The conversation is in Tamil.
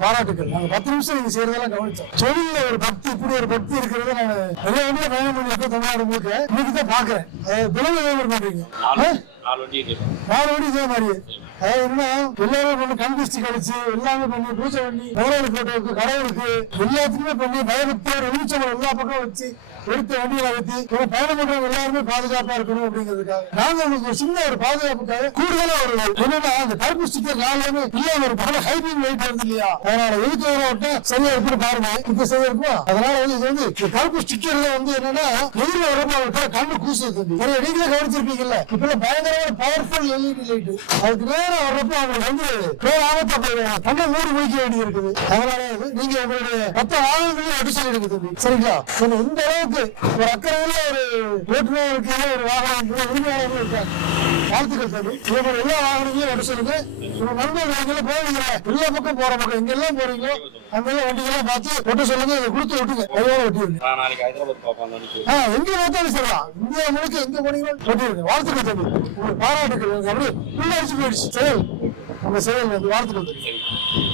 பாராட்டுகள். நாங்க 10 நிமிஷம் நீங்க செய்யறதெல்லாம் கவனிச்சோம். தொழில ஒரு பக்தி, இப்படி ஒரு பக்தி இருக்கிறத நான் நிறைய வண்டியில பயணம் பண்ணிருக்கேன் தமிழ்நாடு முழுக்க. இன்னைக்கு பாக்குறேன். தினமும் வியாபாரம் பண்றீங்க. 4 வண்டி இதே மாதிரி. அதாவது என்ன, எல்லாரும் பண்ணி கண்பிஸ்டி கழிச்சு எல்லாமே பண்ணி பூஜை பண்ணி நவராத்திரி போட்டோவுக்கு கடவுளுக்கு எல்லாத்துக்குமே பண்ணி பயபக்தியோட வெளிச்சம் எல்லா பக்கம் வச்சு எடுத்த வண்டியில வச்சு பயணம் பண்றவங்க எல்லாருமே பாதுகாப்பா இருக்கணும் அப்படிங்கிறதுக்காக நாங்க உங்களுக்கு ஒரு சின்ன ஒரு பாதுகாப்புக்காக கூடுதலா ஒரு என்னன்னா அந்த கருப்பு ஸ்டிக்கர் நாளையுமே இல்லாம ஒரு பல ஹைபிங் வெயிட் வருது இல்லையா, அதனால எதுக்கு விட்டு சரியா எப்படி பாருங்க இப்ப சரியா இருக்கும். அதனால வந்து இது வந்து கருப்பு ஸ்டிக்கர்ல வந்து என்னன்னா எதிர வரப்போ கண்ணு கூசுது. நிறைய நீங்களே கவனிச்சிருப்பீங்கல்ல, இப்ப பயங்கரமான பவர்ஃபுல் எல்இடி லைட் அதுக்கு நேரம் வர்றப்போ அவங்களுக்கு வந்து ஆபத்தா கண்ணை மூடி முடிக்க வேண்டியது இருக்குது. அதனால நீங்க உங்களுடைய மொத்த வாகனங்களையும் அடி சொல்லி இருக்குது. சரிங்களா, இந்த அளவுக்கு ஒரு அக்கறையில ஒரு ஓட்டுநருக்கு ஒரு வாகனம் உரிமையாளர்கள் இருக்காங்க. வாழ்த்துக்கள் தம்பி. இவங்க எல்லா வாகனங்களையும் அடி சொல்லுங்க. உங்க நண்பர்கள் போவீங்க எல்லா பக்கம் போற பக்கம் எங்கெல்லாம் போறீங்களோ அங்கெல்லாம் வண்டிகள்லாம் பார்த்து ஒட்ட சொல்லுங்க, இதை கொடுத்து ஒட்டுங்க. அதோட ஒட்டிடுங்க. எங்க பார்த்தாலும் சொல்லலாம், இந்தியா முழுக்க எங்க போனீங்களோ ஒட்டிடுங்க. வாழ்த்துக்கள் தம்பி, உங்களுக்கு பாராட்டுக்கள். அப்படியே புள்ள அடிச்சு போயிடுச்சு செயல், உங்க செயல் வந்து வாழ்த்துக்கள் தம்பி.